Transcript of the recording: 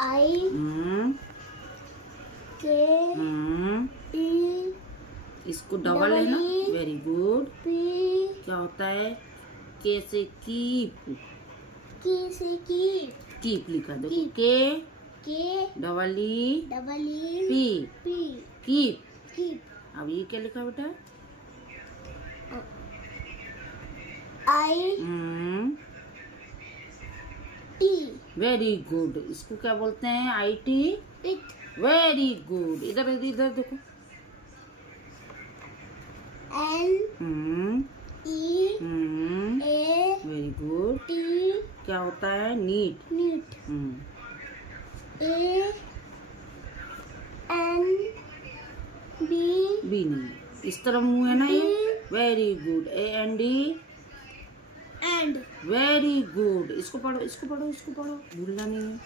आई के ई, इसको डबल है ना, double E, very good. P, क्या होता है? के से कीप, की से कीप लिखा देखो, keep. K double E double E, P, P, keep. Keep. अब ये क्या लिखा बेटा? I T, very good. इसको क्या बोलते हैं? I T. It. Very good. इधर इधर इधर देखो। N E A very good. T, क्या होता है? Neat. Neat. A N B, B नहीं, इस तरफ मुंह है ना ये। Very good. A N D, and. Very good. इसको पढ़ो, इसको पढ़ो, इसको पढ़ो, भूलना नहीं है।